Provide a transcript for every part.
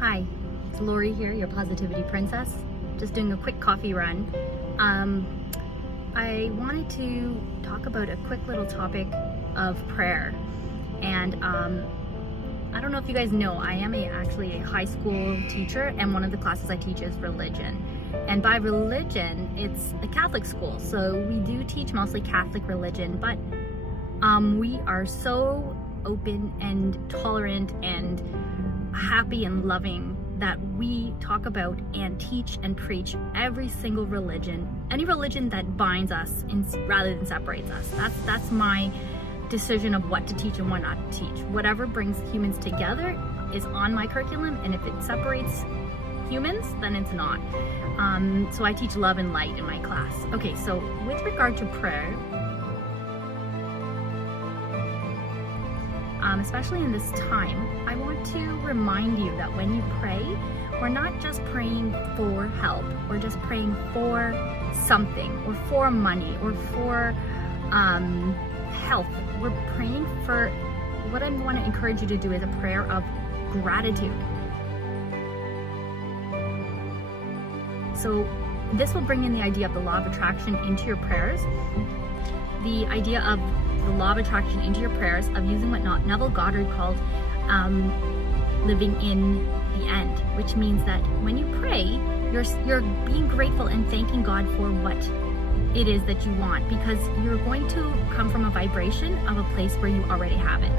Hi, it's Lori here, your Positivity Princess. Just doing a quick coffee run. I wanted to talk about a quick little topic of prayer. And I don't know if you guys know, I am actually a high school teacher, and one of the classes I teach is religion. And by religion, it's a Catholic school, so we do teach mostly Catholic religion, but we are so open and tolerant and happy and loving that we talk about and teach and preach every single religion, any religion that binds us rather than separates us. That's my decision of what to teach and what not to teach. Whatever brings humans together is on my curriculum, and if it separates humans, then it's not. So I teach love and light in my class. Okay, so with regard to prayer, especially in this time, I want to remind you that when you pray, we're not just praying for help, we're just praying for something, or for money, or for health. We're praying for, what I want to encourage you to do is a prayer of gratitude. So this will bring in the idea of the law of attraction into your prayers. The idea of the law of attraction into your prayers, of using what Neville Goddard called living in the end, which means that when you pray, you're being grateful and thanking God for what it is that you want, because you're going to come from a vibration of a place where you already have it.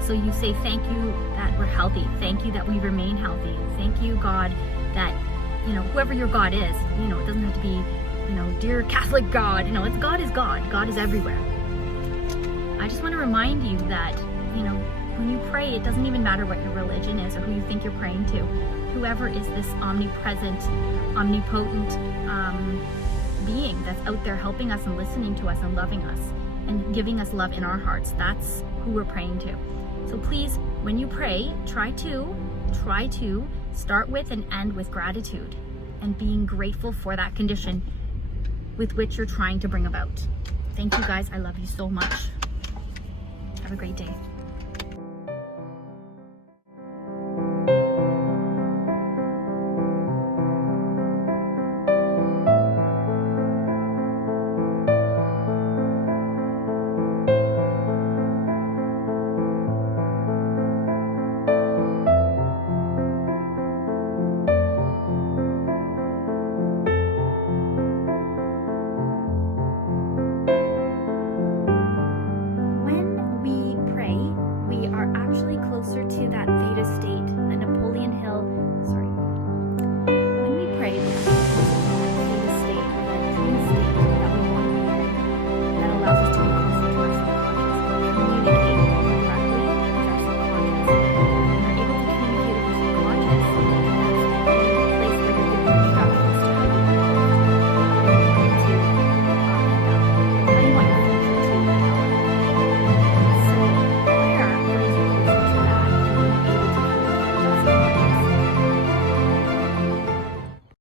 So you say, thank you that we're healthy, thank you that we remain healthy, thank you, God, that, whoever your God is, it doesn't have to be, dear Catholic God, it's God is God, God is everywhere. I just want to remind you that, when you pray, it doesn't even matter what your religion is or who you think you're praying to. Whoever is this omnipresent, omnipotent being that's out there helping us and listening to us and loving us and giving us love in our hearts, that's who we're praying to. So please, when you pray, try to start with and end with gratitude and being grateful for that condition with which you're trying to bring about. Thank you guys. I love you so much. Have a great day.